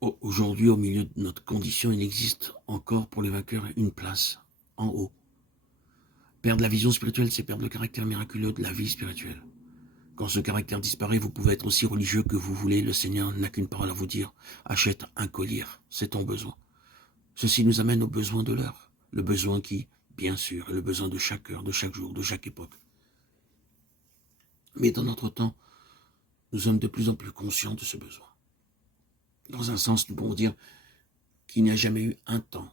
Aujourd'hui, au milieu de notre condition, il existe encore pour les vainqueurs une place en haut. Perdre la vision spirituelle, c'est perdre le caractère miraculeux de la vie spirituelle. Quand ce caractère disparaît, vous pouvez être aussi religieux que vous voulez. Le Seigneur n'a qu'une parole à vous dire. Achète un collier, c'est ton besoin. Ceci nous amène au besoin de l'heure. Le besoin qui, bien sûr, est le besoin de chaque heure, de chaque jour, de chaque époque. Mais dans notre temps, nous sommes de plus en plus conscients de ce besoin. Dans un sens, nous pouvons dire qu'il n'y a jamais eu un temps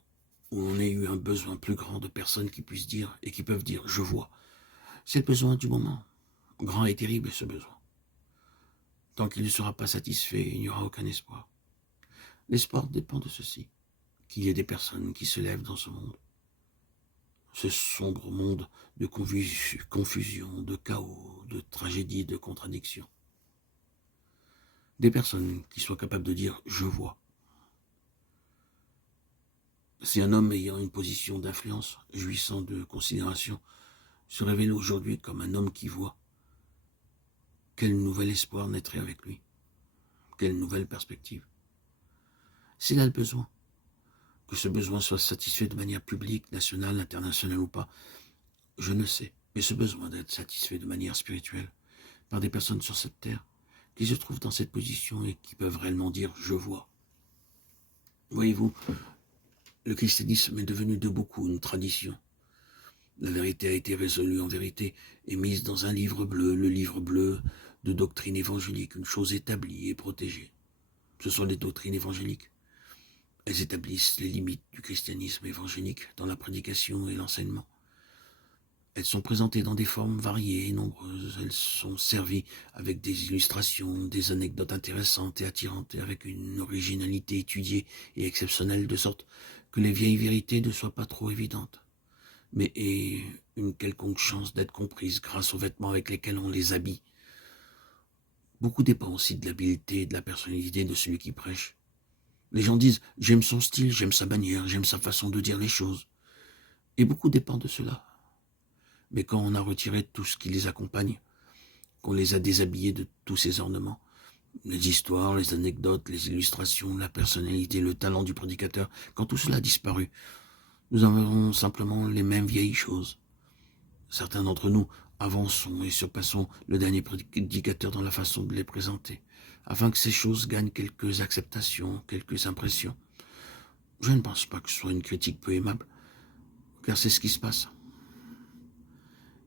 où on ait eu un besoin plus grand de personnes qui puissent dire et qui peuvent dire « je vois ». C'est le besoin du moment. Grand et terrible ce besoin. Tant qu'il ne sera pas satisfait, il n'y aura aucun espoir. L'espoir dépend de ceci, qu'il y ait des personnes qui se lèvent dans ce monde. Ce sombre monde de confusion, de chaos, de tragédie, de contradictions. Des personnes qui soient capables de dire « je vois ». Si un homme ayant une position d'influence, jouissant de considération, se révèle aujourd'hui comme un homme qui voit, quel nouvel espoir naîtrait avec lui? Quelle nouvelle perspective? C'est là le besoin. Que ce besoin soit satisfait de manière publique, nationale, internationale ou pas, je ne sais. Mais ce besoin d'être satisfait de manière spirituelle par des personnes sur cette terre qui se trouvent dans cette position et qui peuvent réellement dire « je vois ». Voyez-vous, le christianisme est devenu de beaucoup une tradition. La vérité a été résolue en vérité et mise dans un livre bleu, le livre bleu de doctrine évangélique, une chose établie et protégée. Ce sont les doctrines évangéliques. Elles établissent les limites du christianisme évangélique dans la prédication et l'enseignement. Elles sont présentées dans des formes variées et nombreuses. Elles sont servies avec des illustrations, des anecdotes intéressantes et attirantes, et avec une originalité étudiée et exceptionnelle, de sorte que les vieilles vérités ne soient pas trop évidentes, mais aient une quelconque chance d'être comprises grâce aux vêtements avec lesquels on les habille. Beaucoup dépend aussi de l'habileté et de la personnalité de celui qui prêche. Les gens disent « j'aime son style, j'aime sa manière, j'aime sa façon de dire les choses ». Et beaucoup dépend de cela. Mais quand on a retiré tout ce qui les accompagne, qu'on les a déshabillés de tous ces ornements, les histoires, les anecdotes, les illustrations, la personnalité, le talent du prédicateur, quand tout cela a disparu, nous avons simplement les mêmes vieilles choses. Certains d'entre nous avançons et surpassons le dernier prédicateur dans la façon de les présenter, afin que ces choses gagnent quelques acceptations, quelques impressions. Je ne pense pas que ce soit une critique peu aimable, car c'est ce qui se passe.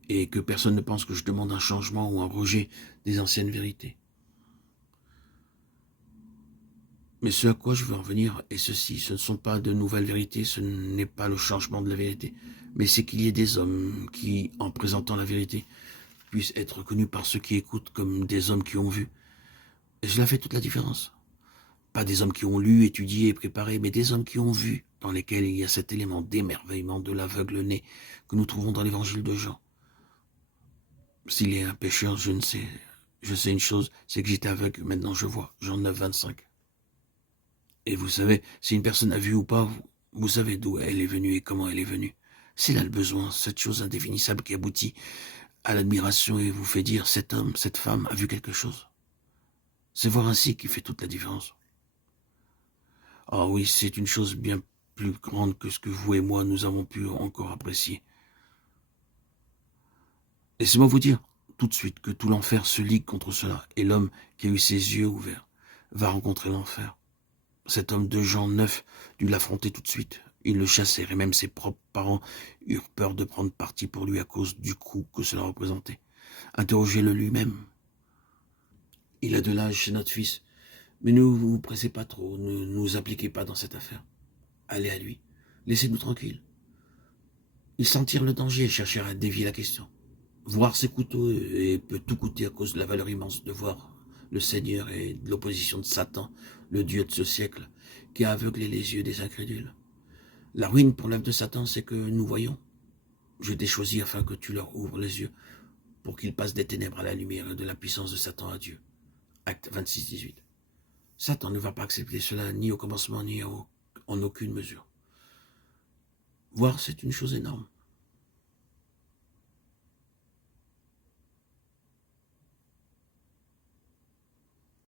Et que personne ne pense que je demande un changement ou un rejet des anciennes vérités. Mais ce à quoi je veux en venir est ceci, ce ne sont pas de nouvelles vérités, ce n'est pas le changement de la vérité, mais c'est qu'il y ait des hommes qui, en présentant la vérité, puissent être reconnus par ceux qui écoutent comme des hommes qui ont vu. Et cela fait toute la différence. Pas des hommes qui ont lu, étudié et préparé, mais des hommes qui ont vu, dans lesquels il y a cet élément d'émerveillement de l'aveugle né que nous trouvons dans l'évangile de Jean. S'il est un pécheur, je sais une chose, c'est que j'étais aveugle, maintenant je vois. Jean 9, 25. Et vous savez, si une personne a vu ou pas, vous savez d'où elle est venue et comment elle est venue. C'est là le besoin, cette chose indéfinissable qui aboutit à l'admiration et vous fait dire, cet homme, cette femme a vu quelque chose. C'est voir ainsi qui fait toute la différence. Ah oui, c'est une chose bien plus grande que ce que vous et moi, nous avons pu encore apprécier. Laissez-moi vous dire tout de suite que tout l'enfer se ligue contre cela, et l'homme qui a eu ses yeux ouverts va rencontrer l'enfer. Cet homme de Jean 9 dut l'affronter tout de suite. Ils le chassèrent, et même ses propres parents eurent peur de prendre parti pour lui à cause du coup que cela représentait. Interrogez-le lui-même. Il a de l'âge, c'est notre fils. Mais ne vous pressez pas trop, ne nous impliquez pas dans cette affaire. Allez à lui, laissez-nous tranquilles. Ils sentirent le danger et cherchèrent à dévier la question. Voir ses couteaux et peut tout coûter à cause de la valeur immense de voir le Seigneur et de l'opposition de Satan, le Dieu de ce siècle, qui a aveuglé les yeux des incrédules. La ruine pour l'œuvre de Satan, c'est que nous voyons. Je t'ai choisi afin que tu leur ouvres les yeux, pour qu'ils passent des ténèbres à la lumière et de la puissance de Satan à Dieu. Acte 26, 18. Satan ne va pas accepter cela ni au commencement ni en aucune mesure. Voir, c'est une chose énorme.